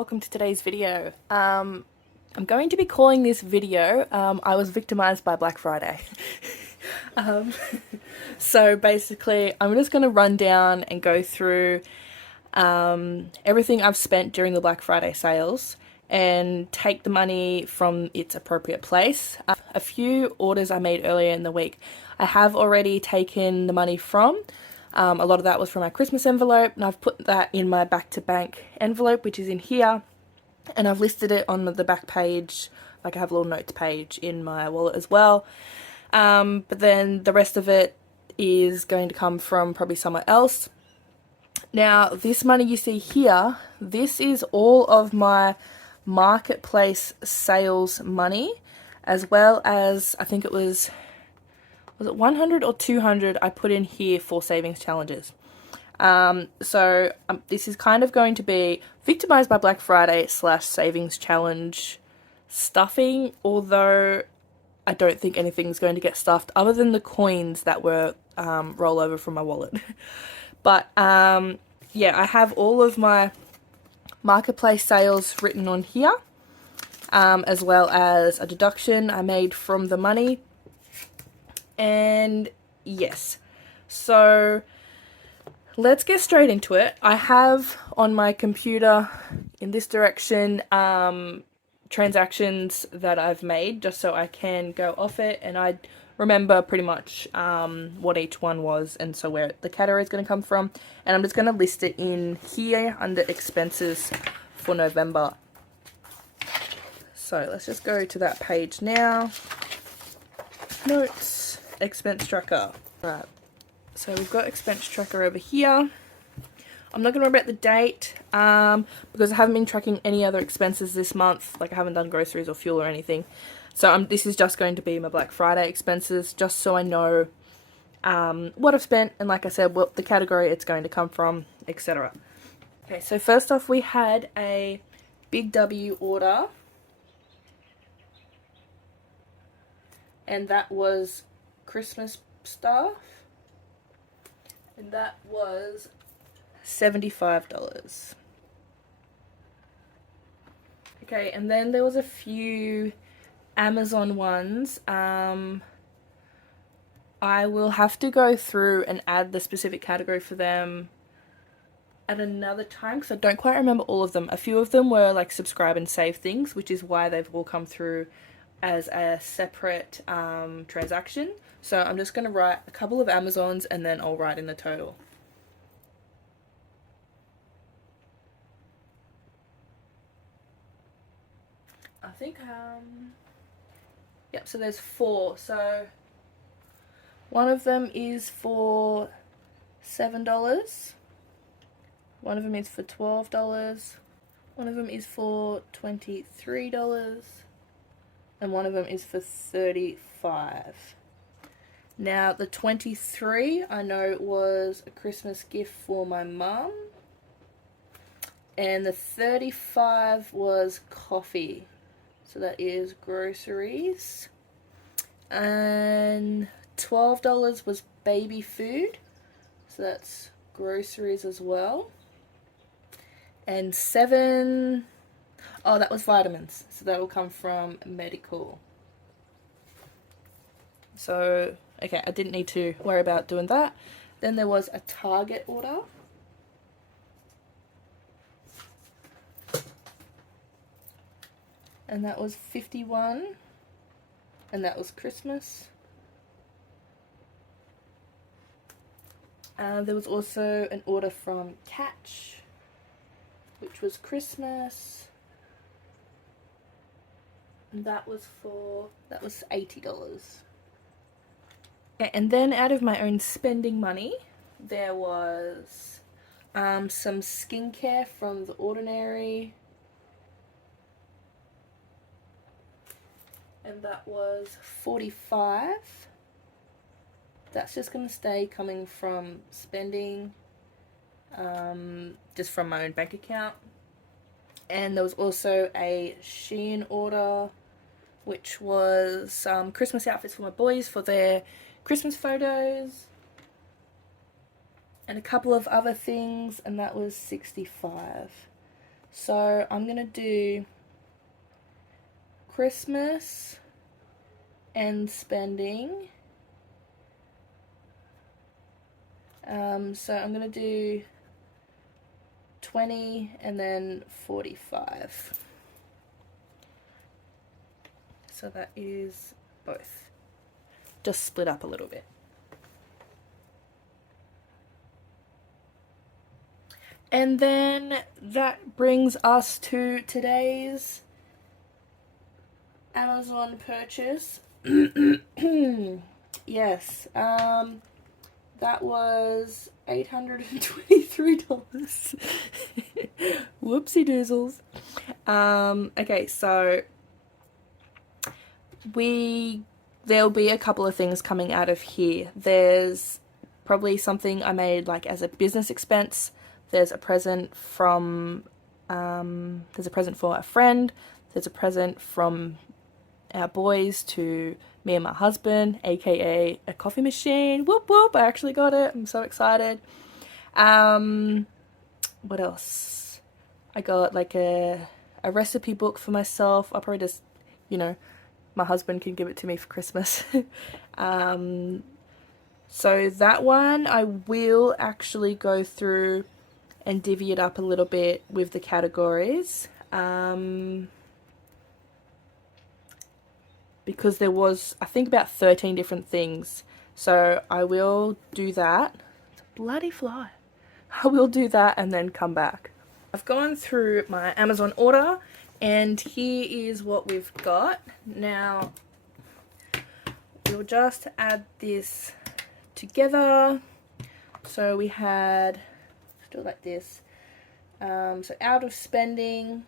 welcome to today's video. I'm going to be calling this video, I was victimized by Black Friday. um, so basically, I'm just going to run down and go through everything I've spent during the Black Friday sales and take the money from its appropriate place. A few orders I made earlier in the week, I have already taken the money from. A lot of that was from my Christmas envelope, and I've put that in my back to bank envelope, which is in here, and I've listed it on the back page, like I have a little notes page in my wallet as well. But then the rest of it is going to come from probably somewhere else. Now, this money you see here, this is all of my marketplace sales money, as well as, I think it was it 100 or 200 I put in here for savings challenges. So this is kind of going to be victimized by Black Friday / savings challenge stuffing, although I don't think anything's going to get stuffed other than the coins that were rollover from my wallet. But yeah, I have all of my marketplace sales written on here, as well as a deduction I made from the money. And yes, so let's get straight into it. I have on my computer in this direction transactions that I've made, just so I can go off it and I remember pretty much what each one was and so where the category is going to come from. And I'm just going to list it in here under expenses for November. So let's just go to that page now. Notes. Expense tracker. Right, so we've got expense tracker over here. I'm not going to worry about the date because I haven't been tracking any other expenses this month. Like I haven't done groceries or fuel or anything. So this is just going to be my Black Friday expenses, just so I know what I've spent and, like I said, what the category it's going to come from, etc. Okay, so first off we had a Big W order, and that was Christmas stuff, and that was $75. Okay, and then there was a few Amazon ones. I will have to go through and add the specific category for them at another time because I don't quite remember all of them. A few of them were like subscribe and save things, which is why they've all come through as a separate transaction. So I'm just going to write a couple of Amazons and then I'll write in the total. I think, yep, so there's 4. So one of them is for $7. One of them is for $12. One of them is for $23. And one of them is for $35. Now, the 23 I know was a Christmas gift for my mum. And the 35 was coffee. So that is groceries. And $12 was baby food. So that's groceries as well. And that was vitamins. So that will come from medical. So, okay, I didn't need to worry about doing that. Then there was a Target order. And that was $51. And that was Christmas. There was also an order from Catch, which was Christmas. And that was $80. Okay, and then out of my own spending money, there was some skincare from The Ordinary. And that was $45. That's just going to stay coming from spending, just from my own bank account. And there was also a Shein order, which was Christmas outfits for my boys for their Christmas photos. And a couple of other things, and that was $65. So I'm gonna do Christmas and spending. So I'm gonna do 20 and then 45. So that is both. Just split up a little bit. And then that brings us to today's Amazon purchase. Yes, that was $823. Whoopsie doozles. Okay, so there'll be a couple of things coming out of here. There's probably something I made like as a business expense. There's a present from there's a present for a friend. There's a present from our boys to me and my husband, aka a coffee machine. Whoop whoop, I actually got it. I'm so excited. What else? I got like a recipe book for myself. I'll probably just, my husband can give it to me for Christmas. So that one I will actually go through and divvy it up a little bit with the categories. Because there was, I think, about 13 different things. So I will do that. It's a bloody fly. I will do that and then come back. I've gone through my Amazon order and here is what we've got. Now, we'll just add this together. So we had, let's do it like this. So out of spending,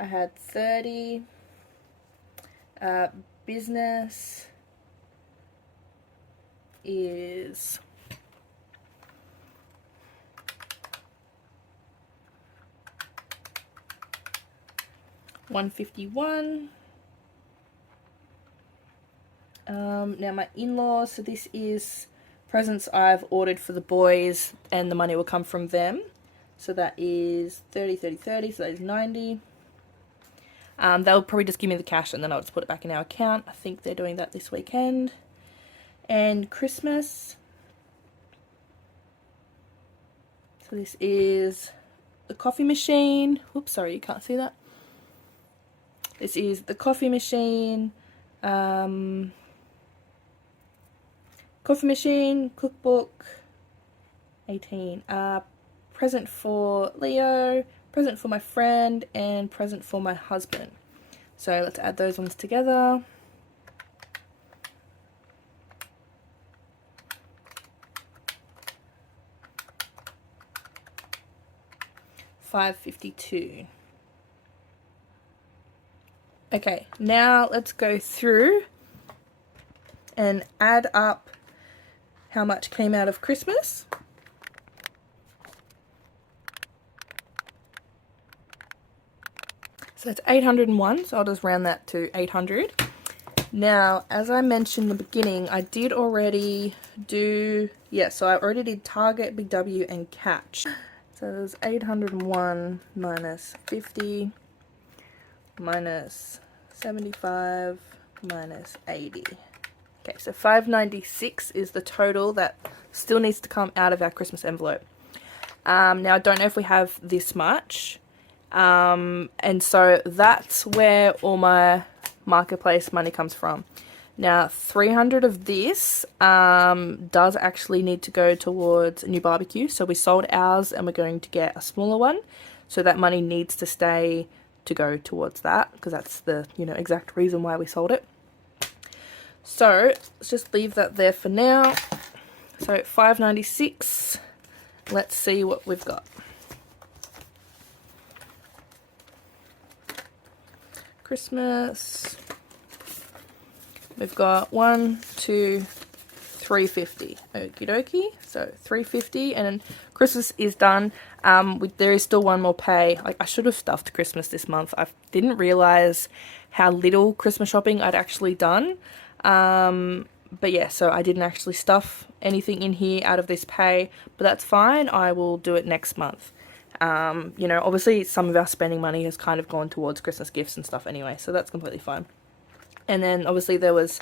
I had 30. Business is $151. Now my in-laws, so this is presents I've ordered for the boys and the money will come from them. So that is 30, 30, 30, so that is 90. They'll probably just give me the cash and then I'll just put it back in our account. I think they're doing that this weekend. And Christmas. So this is the coffee machine. Oops, sorry, you can't see that. This is the coffee machine. Coffee machine, cookbook, 18. Present for Leo. Present for my friend and present for my husband. So let's add those ones together. $552. Okay, now let's go through and add up how much came out of Christmas. So it's 801, so I'll just round that to 800. Now, as I mentioned in the beginning, I did already do, so I already did Target, Big W, and Catch. So there's 801 minus 50 minus 75 minus 80. Okay, so 596 is the total that still needs to come out of our Christmas envelope. Now, I don't know if we have this much. And so that's where all my marketplace money comes from. Now 300 of this does actually need to go towards a new barbecue. So we sold ours and we're going to get a smaller one. So that money needs to stay to go towards that because that's the exact reason why we sold it. So let's just leave that there for now. So 596. Let's see what we've got. Christmas. We've got 1, 2, 350. Okie dokie. So 350, and then Christmas is done. There is still one more pay. Like I should have stuffed Christmas this month. I didn't realize how little Christmas shopping I'd actually done. But yeah, so I didn't actually stuff anything in here out of this pay, but that's fine. I will do it next month. You know, obviously some of our spending money has kind of gone towards Christmas gifts and stuff anyway, so that's completely fine. And then obviously there was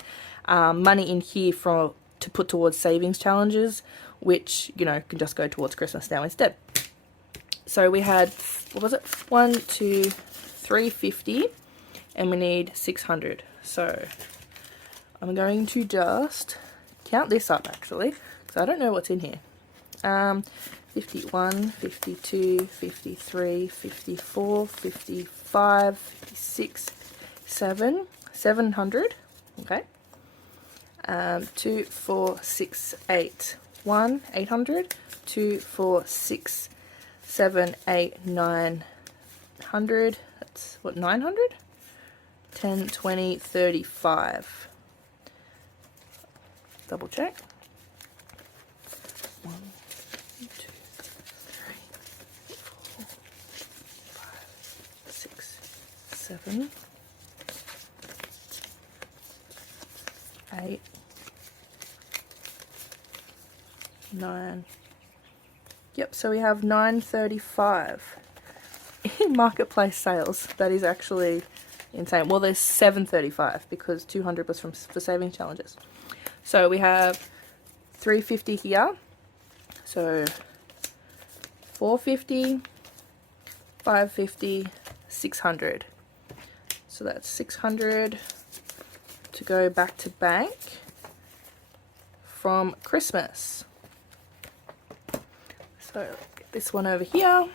money in here to put towards savings challenges, which, you know, can just go towards Christmas now instead. So we had, what was it, 1, 2, 350, and we need 600. So I'm going to just count this up actually, because I don't know what's in here. 51, 52, 53, 54, 55, 56, 700. Okay. 2, 4, 6, 8, 1, 800. 2, 4, 6, 7, 8, 900. That's what, 900? 10, 20, 35. Double check. 1, 2, 3, 4, 5, 6, 7, 8, 9. Yep, so we have 935 in marketplace sales. That is actually insane. Well, there's 735 because 200 was for saving challenges. So we have 350 here. So 450, 550, 600. So that's 600 to go back to bank from Christmas. So get this one over here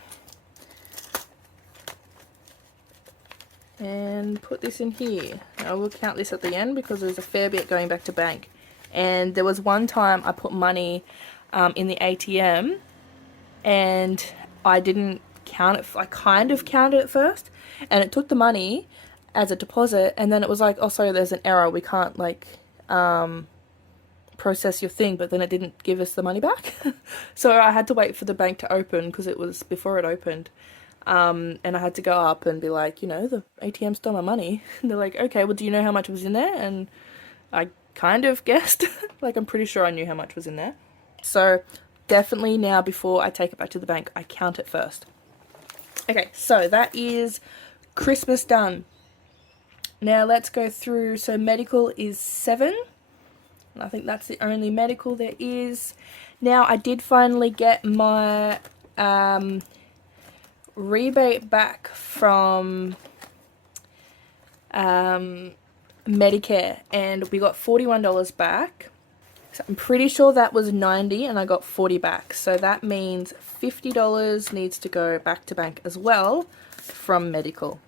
and put this in here. Now we'll count this at the end because there's a fair bit going back to bank. And there was one time I put money in the ATM and I didn't count it. I kind of counted it first and it took the money as a deposit, and then it was like, oh sorry, there's an error, we can't like process your thing, but then it didn't give us the money back. So I had to wait for the bank to open because it was before it opened, and I had to go up and be like, you know, the ATM stole my money. And they're like, okay, well do you know how much was in there? And I kind of guessed. Like I'm pretty sure I knew how much was in there. So definitely now before I take it back to the bank, I count it first. Okay, so that is Christmas done. Now let's go through. So medical is 7. And I think that's the only medical there is. Now I did finally get my rebate back from Medicare, and we got $41 back. So I'm pretty sure that was 90 and I got 40 back. So that means $50 needs to go back to bank as well from medical,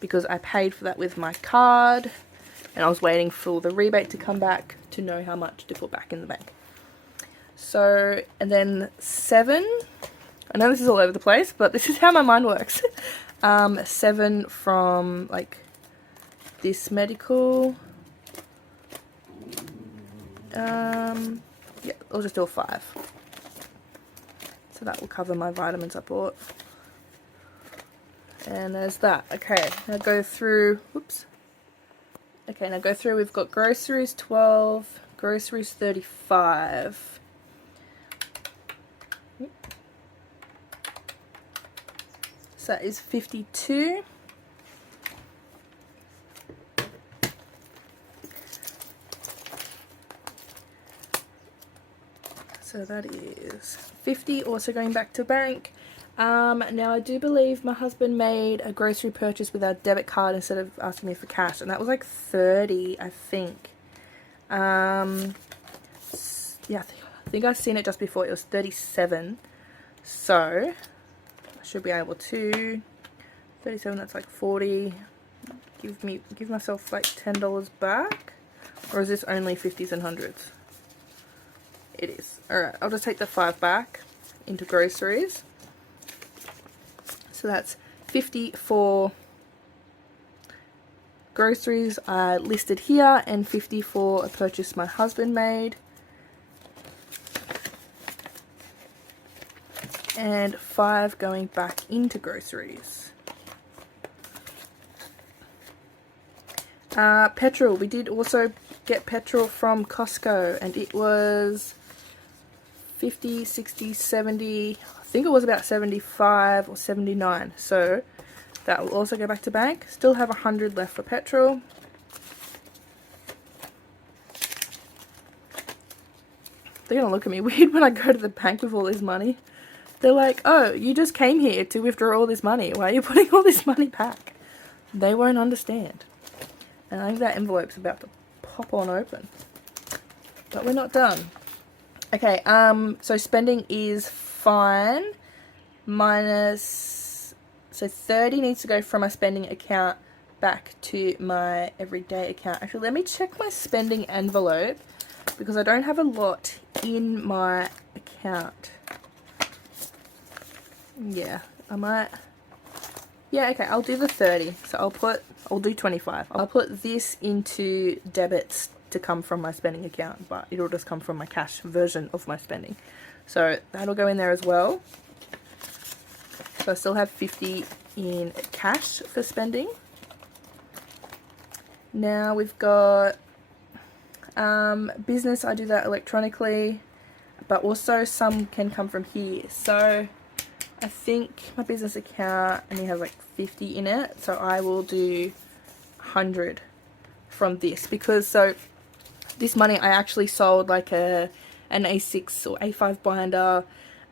because I paid for that with my card and I was waiting for the rebate to come back to know how much to put back in the bank. So, and then 7, I know this is all over the place, but this is how my mind works. 7 from like this medical. Yeah, I'll just do a 5. So that will cover my vitamins I bought. And there's that. Okay, now go through, whoops. Okay, now go through, we've got groceries 12, groceries 35. So that is 52. So that is 50, also going back to bank. Now I do believe my husband made a grocery purchase with our debit card instead of asking me for cash, and that was like 30, I think. Yeah, I think I've seen it just before. It was 37. So I should be able to 37. That's like 40. Give myself like $10 back, or is this only 50s and 100s? It is. All right, I'll just take the 5 back into groceries. So that's 50 for groceries listed here, and 50 for a purchase my husband made. And 5 going back into groceries. Petrol. We did also get petrol from Costco, and it was 50, 60, 70, I think it was about 75 or 79. So that will also go back to bank. Still have 100 left for petrol. They're going to look at me weird when I go to the bank with all this money. They're like, oh, you just came here to withdraw all this money. Why are you putting all this money back? They won't understand. And I think that envelope's about to pop on open. But we're not done. Okay, so spending is fine. Minus, so 30 needs to go from my spending account back to my everyday account. Actually, let me check my spending envelope because I don't have a lot in my account. Yeah, I might. Yeah, okay, I'll do the 30. So I'll do 25. I'll put this into debits to come from my spending account, but it'll just come from my cash version of my spending. So that'll go in there as well. So I still have 50 in cash for spending. Now we've got business. I do that electronically, but also some can come from here. So I think my business account only has like 50 in it, so I will do 100 from this, because so this money I actually sold like an A6 or A5 binder,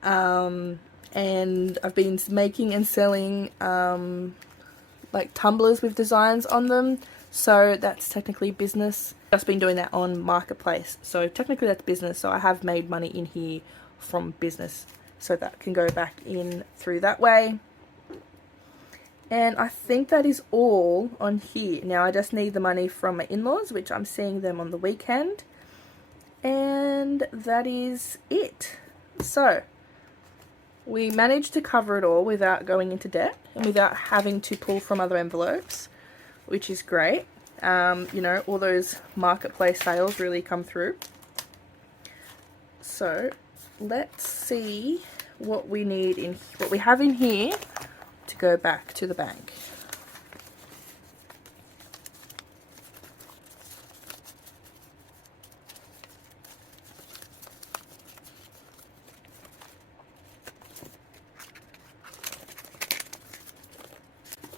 and I've been making and selling like tumblers with designs on them, so that's technically business. Just been doing that on Marketplace, so technically that's business. So I have made money in here from business, so that can go back in through that way. And I think that is all on here. Now I just need the money from my in-laws, which I'm seeing them on the weekend. And that is it. So we managed to cover it all without going into debt and without having to pull from other envelopes, which is great. You know, all those Marketplace sales really come through. So let's see what we need in what we have in here to go back to the bank.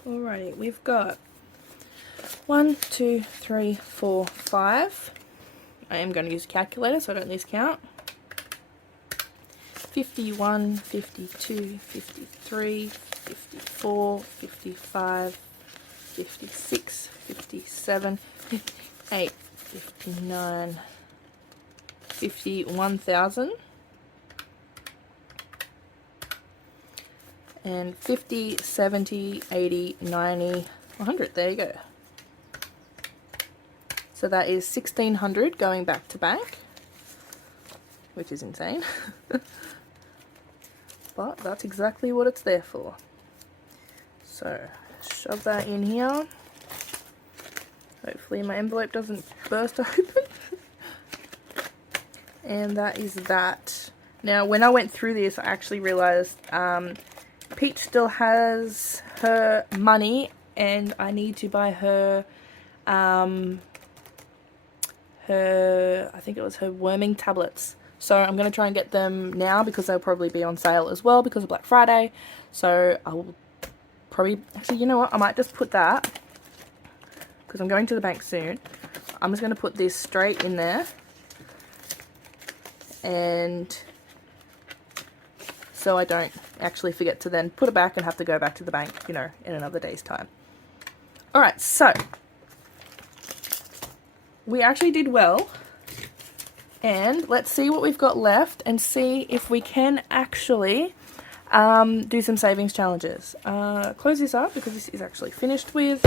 Alrighty, we've got 1, 2, 3, 4, 5. I am going to use a calculator so I don't lose count. 51, 52, 53, 54, 55, 56, 57, 58, 59, 51,000. And 50, 70, 80, 90, 100. There you go. So that is 1,600 going back to bank, which is insane. But that's exactly what it's there for. So shove that in here. Hopefully my envelope doesn't burst open. And that is that. Now when I went through this, I actually realized Peach still has her money and I need to buy her I think it was her worming tablets. So I'm going to try and get them now because they'll probably be on sale as well because of Black Friday. So I will probably, actually, you know what, I might just put that, because I'm going to the bank soon. I'm just going to put this straight in there, and so I don't actually forget to then put it back and have to go back to the bank, you know, in another day's time. Alright, so we actually did well. And let's see what we've got left and see if we can actually do some savings challenges. Close this up because this is actually finished with.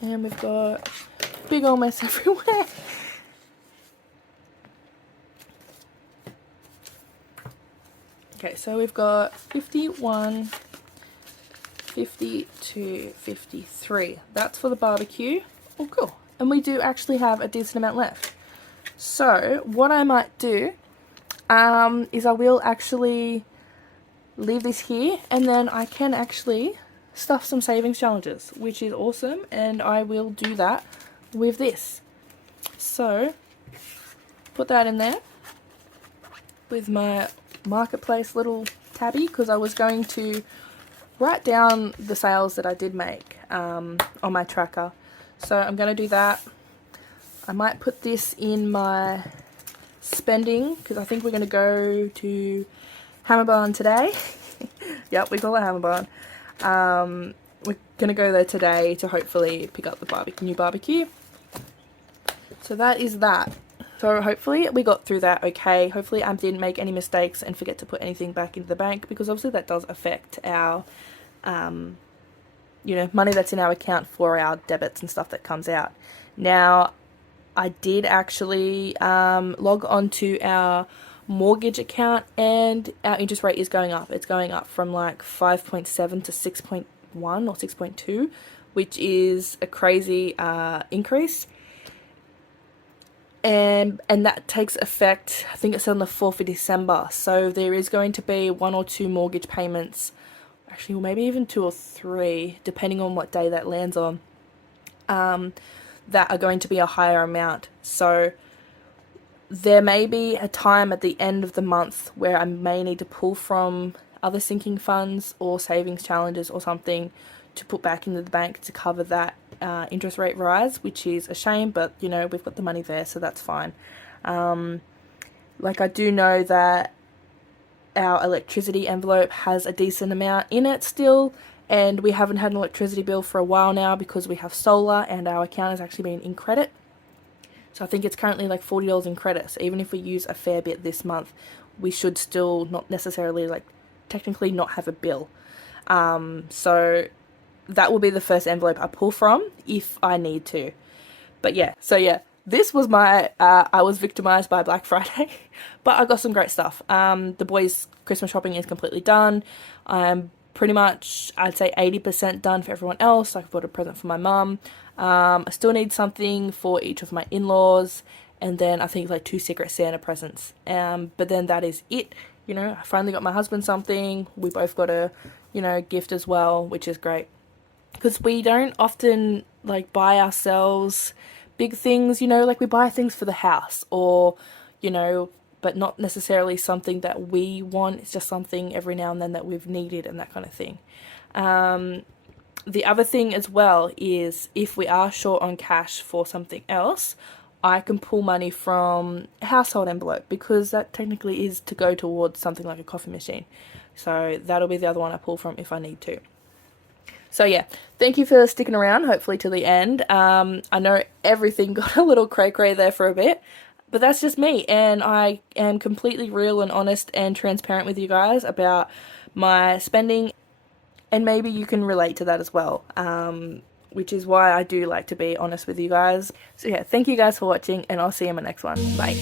And we've got big old mess everywhere. Okay, so we've got 51, 52, 53. That's for the barbecue. Oh, cool. And we do actually have a decent amount left. So what I might do is I will actually leave this here, and then I can actually stuff some savings challenges, which is awesome, and I will do that with this. So put that in there with my marketplace little tabby, because I was going to write down the sales that I did make on my tracker. So I'm going to do that. I might put this in my spending, because I think we're going to go to Hammer Barn today. Yep, we call it Hammer Barn. We're going to go there today to hopefully pick up the new barbecue. So that is that. So hopefully we got through that okay. Hopefully I didn't make any mistakes and forget to put anything back into the bank, because obviously that does affect our, you know, money that's in our account for our debits and stuff that comes out. Now, I did actually log on to our mortgage account, and our interest rate is going up. It's going up from like 5.7 to 6.1 or 6.2, which is a crazy increase. And that takes effect, I think it's on the 4th of December. So there is going to be 1 or 2 mortgage payments, actually, well, maybe even 2 or 3, depending on what day that lands on, that are going to be a higher amount. So there may be a time at the end of the month where I may need to pull from other sinking funds or savings challenges or something to put back into the bank to cover that interest rate rise, which is a shame, but you know, we've got the money there, so that's fine. Like, I do know that our electricity envelope has a decent amount in it still, and we haven't had an electricity bill for a while now because we have solar and our account has actually been in credit. So I think it's currently like $40 in credit. So even if we use a fair bit this month, we should still not necessarily, like, technically not have a bill. So that will be the first envelope I pull from if I need to. But yeah, so yeah, this was my, I was victimized by Black Friday, but I got some great stuff. The boys' Christmas shopping is completely done. I'm pretty much, I'd say 80% done for everyone else. Like, I bought a present for my mum. I still need something for each of my in-laws, and then I think like 2 Secret Santa presents. But then that is it. You know, I finally got my husband something. We both got a, you know, gift as well, which is great. Because we don't often, like, buy ourselves big things, you know, like we buy things for the house or, you know, but not necessarily something that we want. It's just something every now and then that we've needed and that kind of thing. The other thing as well is if we are short on cash for something else, I can pull money from a household envelope, because that technically is to go towards something like a coffee machine. So that'll be the other one I pull from if I need to. So yeah, thank you for sticking around, hopefully till the end. I know everything got a little cray-cray there for a bit, but that's just me, and I am completely real and honest and transparent with you guys about my spending, and maybe you can relate to that as well, which is why I do like to be honest with you guys. So yeah, thank you guys for watching, and I'll see you in my next one. Bye.